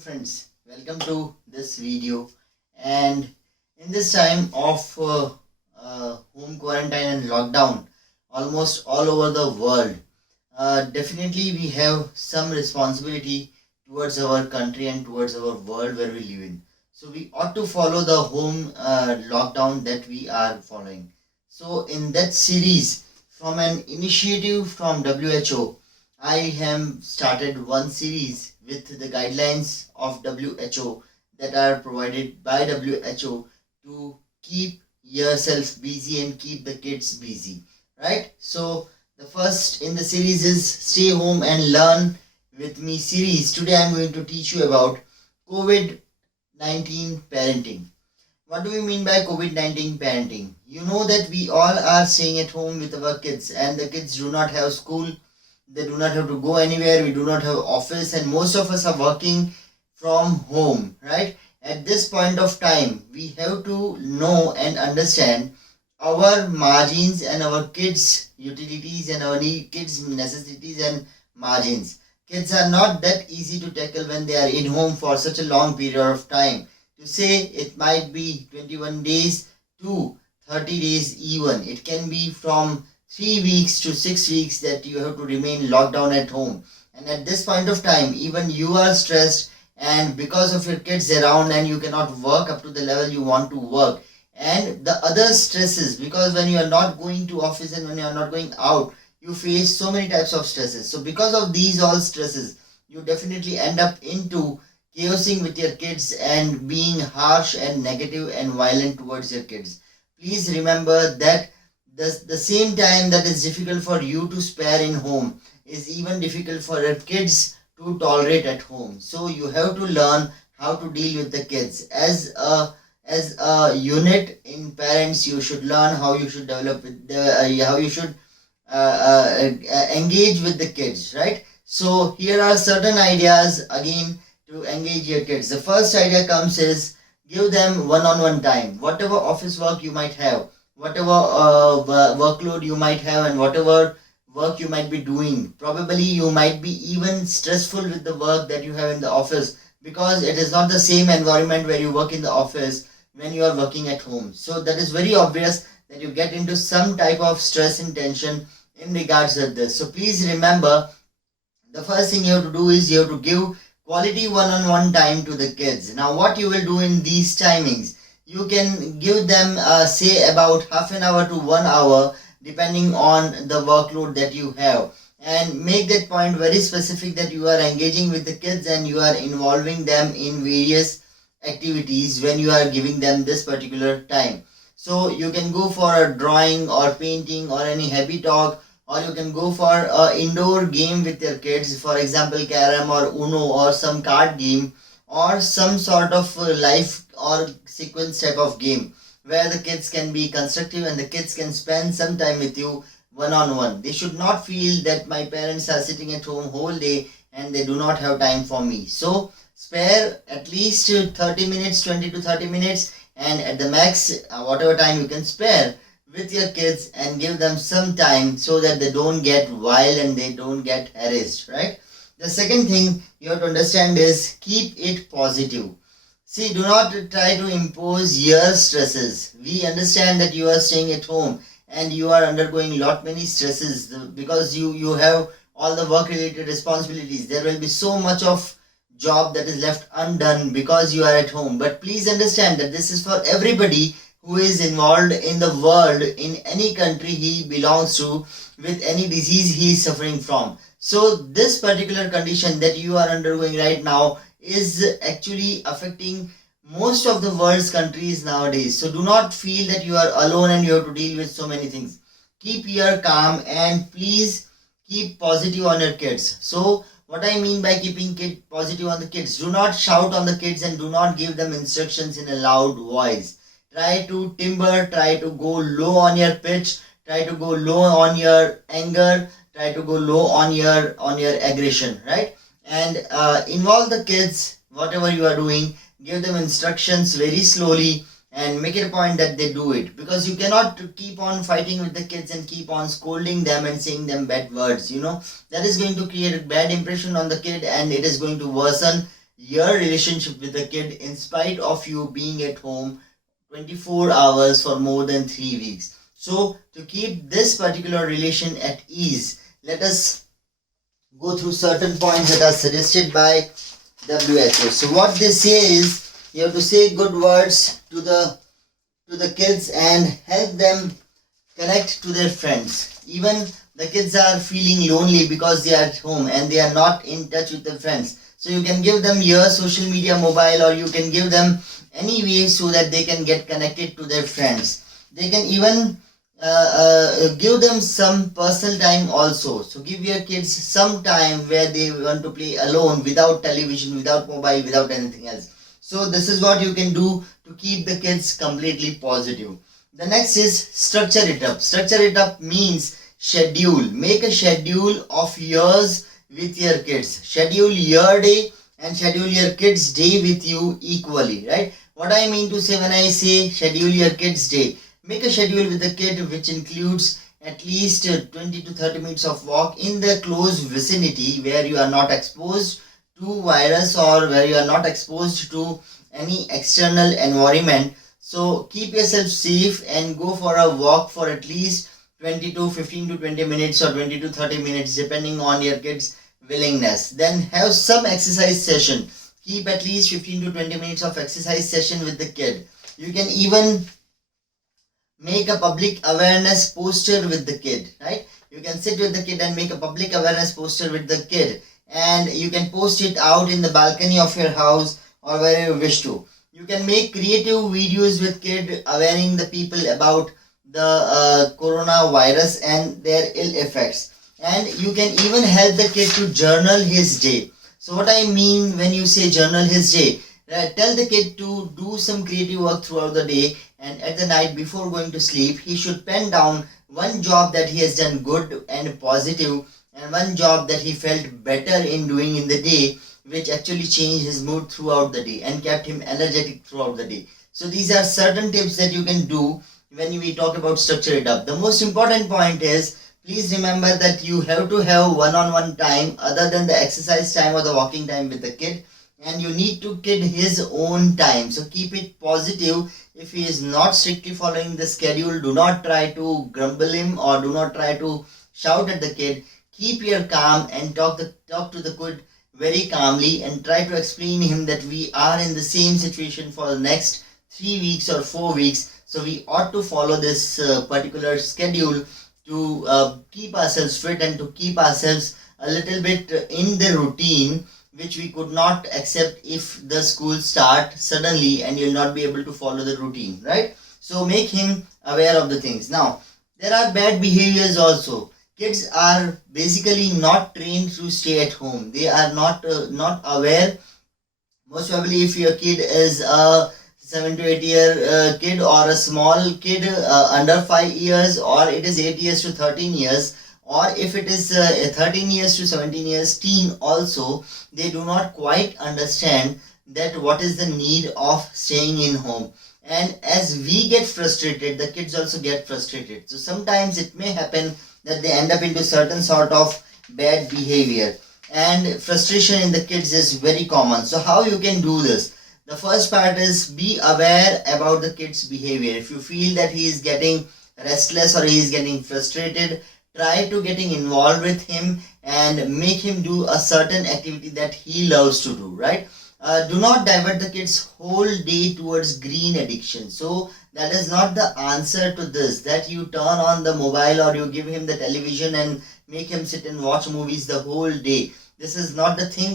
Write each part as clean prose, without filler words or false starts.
friends, welcome to this video. And in this time of home quarantine and lockdown almost all over the world, definitely we have some responsibility towards our country and towards our world where we live in. So we ought to follow the home lockdown that we are following. So in that series, from an initiative from WHO, I have started one series with the guidelines of WHO that are provided by WHO to keep yourself busy and keep the kids busy, right? So the first in the series is Stay Home and Learn with Me series. Today I am going to teach you about COVID-19 parenting. What do we mean by COVID-19 parenting? You know that we all are staying at home with our kids, and the kids do not have school. They do not have to go anywhere. We do not have office, and most of us are working from home, right? At this point of time, we have to know and understand our margins and our kids' utilities and our kids' necessities and margins. Kids are not that easy to tackle when they are in home for such a long period of time. To say it might be 21 days to 30 days even. It can be from 3 weeks to 6 weeks that you have to remain locked down at home. And at this point of time, even you are stressed, and because of your kids around, and you cannot work up to the level you want to work. And the other stresses, because when you are not going to office and when you are not going out, you face so many types of stresses. So because of these all stresses, you definitely end up into chaosing with your kids and being harsh and negative and violent towards your kids. Please remember that the same time that is difficult for you to spare in home is even difficult for your kids to tolerate at home. So you have to learn how to deal with the kids. As a unit in parents, you should learn how you should develop with how you should engage with the kids, right? So here are certain ideas again to engage your kids. The first idea comes is give them one-on-one time. Whatever office work you might have, whatever workload you might have, and whatever work you might be doing, probably you might be even stressful with the work that you have in the office, because it is not the same environment where you work in the office when you are working at home. So that is very obvious that you get into some type of stress and tension in regards to this. So please remember, the first thing you have to do is you have to give quality one-on-one time to the kids. Now what you will do in these timings, you can give them say about half an hour to 1 hour depending on the workload that you have, and make that point very specific that you are engaging with the kids and you are involving them in various activities when you are giving them this particular time. So you can go for a drawing or painting or any happy talk, or you can go for an indoor game with your kids, for example carom or uno or some card game or some sort of life or sequence type of game where the kids can be constructive and the kids can spend some time with you one-on-one. They should not feel that my parents are sitting at home whole day and they do not have time for me. So spare at least 30 minutes, 20 to 30 minutes, and at the max whatever time you can spare with your kids, and give them some time so that they don't get wild and they don't get harassed, right? The second thing you have to understand is keep it positive. See, do not try to impose your stresses. We understand that you are staying at home and you are undergoing many stresses because you have all the work related responsibilities. There will be so much of job that is left undone because you are at home. But please understand that this is for everybody who is involved in the world, in any country he belongs to, with any disease he is suffering from. So this particular condition that you are undergoing right now is actually affecting most of the world's countries nowadays. So do not feel that you are alone and you have to deal with so many things. Keep your calm and please keep positive on your kids. So what I mean by keeping positive on the kids, do not shout on the kids and do not give them instructions in a loud voice. Try to try to go low on your pitch, try to go low on your anger, try to go low on your aggression, right? And involve the kids, whatever you are doing, give them instructions very slowly and make it a point that they do it, because you cannot keep on fighting with the kids and keep on scolding them and saying them bad words. That is going to create a bad impression on the kid, and it is going to worsen your relationship with the kid in spite of you being at home 24 hours for more than 3 weeks. So to keep this particular relation at ease, let us go through certain points that are suggested by WHO. So what they say is, you have to say good words to the kids and help them connect to their friends. Even the kids are feeling lonely because they are at home and they are not in touch with their friends. So you can give them your social media mobile, or you can give them any way so that they can get connected to their friends. They can even give them some personal time also. So give your kids some time where they want to play alone, without television, without mobile, without anything else. So this is what you can do to keep the kids completely positive. The next is structure it up. Structure it up means schedule. Make a schedule of yours with your kids. Schedule your day and schedule your kids' day with you equally, right? What I mean to say when I say schedule your kids' day, make a schedule with the kid which includes at least 20 to 30 minutes of walk in the close vicinity where you are not exposed to virus or where you are not exposed to any external environment. So keep yourself safe and go for a walk for at least 20 to 15 to 20 minutes or 20 to 30 minutes depending on your kids' willingness. Then have some exercise session. Keep at least 15 to 20 minutes of exercise session with the kid. You can even make a public awareness poster with the kid, right? You can sit with the kid and make a public awareness poster with the kid, and you can post it out in the balcony of your house or wherever you wish to. You can make creative videos with kid awareing the people about the coronavirus and their ill effects. And you can even help the kid to journal his day. So what I mean when you say journal his day, tell the kid to do some creative work throughout the day, and at the night before going to sleep he should pen down one job that he has done good and positive, and one job that he felt better in doing in the day, which actually changed his mood throughout the day and kept him energetic throughout the day. So these are certain tips that you can do when we talk about structure it up. The most important point is, please remember that you have to have one-on-one time other than the exercise time or the walking time with the kid, and you need to kid his own time. So keep it positive. If he is not strictly following the schedule, do not try to grumble him or do not try to shout at the kid. Keep your calm and talk to the kid very calmly and try to explain him that we are in the same situation for the next 3 weeks or 4 weeks. So we ought to follow this particular schedule to keep ourselves fit and to keep ourselves a little bit in the routine, which we could not accept if the school start suddenly and you'll not be able to follow the routine, right? So make him aware of the things. Now, there are bad behaviors also. Kids are basically not trained to stay at home. They are not aware. Most probably if your kid is a 7 to 8 year kid or a small kid under 5 years, or it is 8 years to 13 years, or if it is 13 years to 17 years teen also, they do not quite understand that what is the need of staying in home. And as we get frustrated, the kids also get frustrated. So sometimes it may happen that they end up into certain sort of bad behavior, and frustration in the kids is very common. So how you can do this? The first part is be aware about the kid's behavior. If you feel that he is getting restless or he is getting frustrated, try to getting involved with him and make him do a certain activity that he loves to do, right? Do not divert the kid's whole day towards green addiction. So that is not the answer to this, that you turn on the mobile or you give him the television and make him sit and watch movies the whole day. This is not the thing.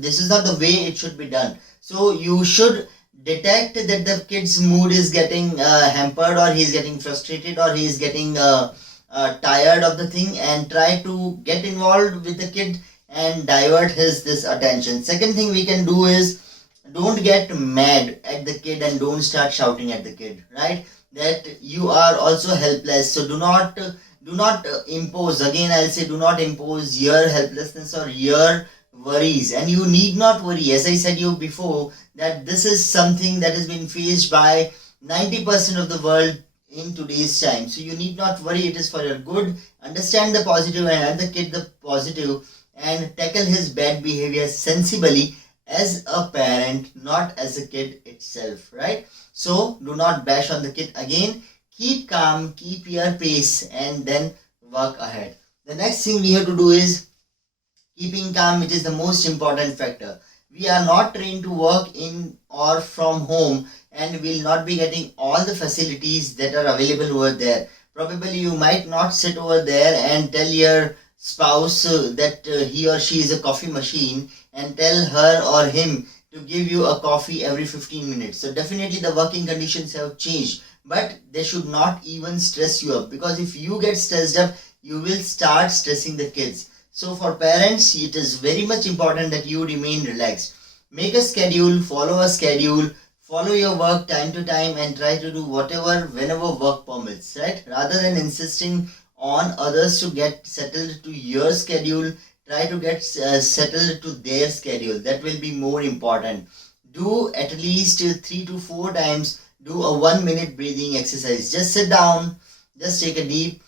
This is not the way it should be done. So you should detect that the kid's mood is getting hampered, or he is getting frustrated, or he is getting tired of the thing, and try to get involved with the kid and divert this attention. Second thing we can do is, don't get mad at the kid and don't start shouting at the kid, right? That you are also helpless. So do not impose. Again, I'll say, do not impose your helplessness or your worries, and you need not worry. As I said you before, that this is something that has been faced by 90% of the world in today's time. So you need not worry. It is for your good. Understand the positive and help the kid the positive, and tackle his bad behavior sensibly as a parent, not as a kid itself, right? So do not bash on the kid again. Keep calm, keep your pace, and then work ahead. The next thing we have to do is keeping calm, which is the most important factor. We are not trained to work in or from home, and will not be getting all the facilities that are available over there. Probably you might not sit over there and tell your spouse that he or she is a coffee machine, and tell her or him to give you a coffee every 15 minutes. So definitely the working conditions have changed, but they should not even stress you up, because if you get stressed up, you will start stressing the kids. So for parents, it is very much important that you remain relaxed. Make a schedule, follow a schedule, follow your work time to time, and try to do whatever whenever work permits, right? Rather than insisting on others to get settled to your schedule, try to get settled to their schedule. That will be more important. Do at least 3 to 4 times, do a 1 minute breathing exercise. Just sit down, just take a deep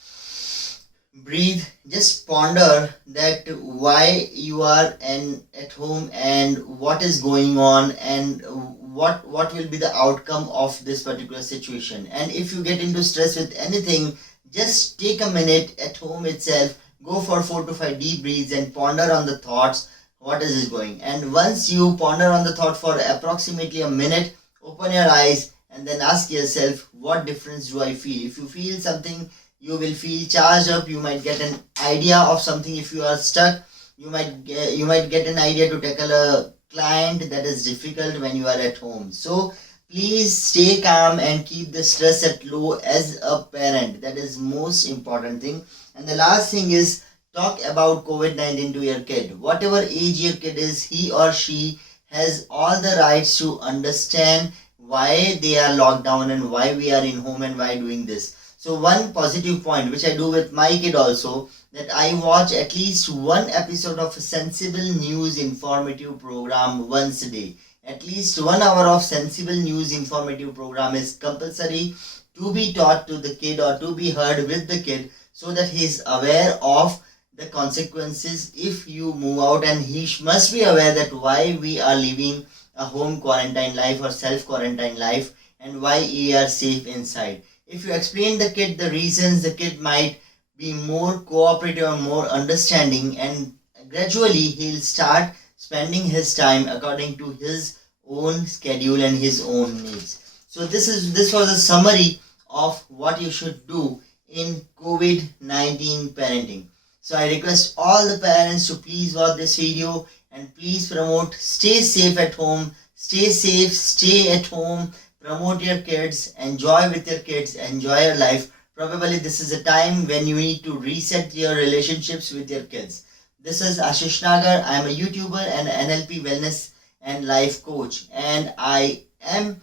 breathe, just ponder that why you are at home, and what is going on, and what will be the outcome of this particular situation. And if you get into stress with anything, just take a minute at home itself, go for 4 to 5 deep breaths and ponder on the thoughts, what is it going. And once you ponder on the thought for approximately a minute, open your eyes and then ask yourself, what difference do I feel? If you feel something, you will feel charged up. You might get an idea of something. If you are stuck, you might get an idea to tackle a client that is difficult when you are at home. So please stay calm and keep the stress at low as a parent. That is most important thing. And the last thing is, talk about COVID-19 to your kid. Whatever age your kid is, he or she has all the rights to understand why they are locked down and why we are in home and why doing this. So one positive point, which I do with my kid also, that I watch at least one episode of a sensible news informative program once a day. At least 1 hour of sensible news informative program is compulsory to be taught to the kid or to be heard with the kid, so that he is aware of the consequences if you move out, and he must be aware that why we are living a home quarantine life or self quarantine life, and why we are safe inside. If you explain the kid the reasons, the kid might be more cooperative and more understanding, and gradually he'll start spending his time according to his own schedule and his own needs. So this was a summary of what you should do in COVID-19 parenting. So I request all the parents to please watch this video and please promote stay safe at home, stay safe, stay at home. Promote your kids, enjoy with your kids, enjoy your life. Probably this is a time when you need to reset your relationships with your kids. This is Ashish Nagar. I am a YouTuber and NLP wellness and life coach, and I am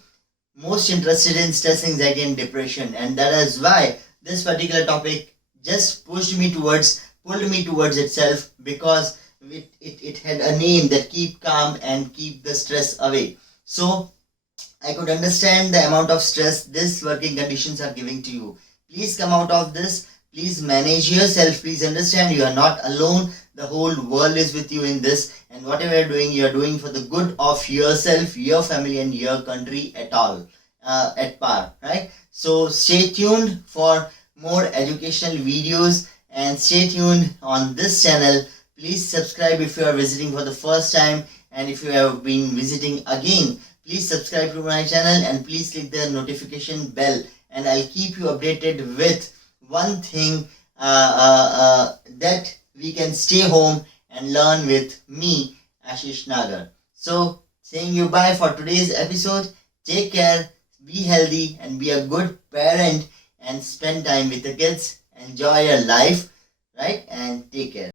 most interested in stress, anxiety and depression, and that is why this particular topic just pulled me towards itself, because it had a name that keep calm and keep the stress away. So I could understand the amount of stress these working conditions are giving to you. Please come out of this. Please manage yourself. Please understand you are not alone. The whole world is with you in this. And whatever you are doing for the good of yourself, your family and your country at par. Right? So stay tuned for more educational videos and stay tuned on this channel. Please subscribe if you are visiting for the first time, and if you have been visiting again, please subscribe to my channel and please click the notification bell, and I'll keep you updated with one thing that we can stay home and learn with me, Ashish Nagar. So saying you bye for today's episode. Take care, be healthy and be a good parent, and spend time with the kids. Enjoy your life, right? And take care.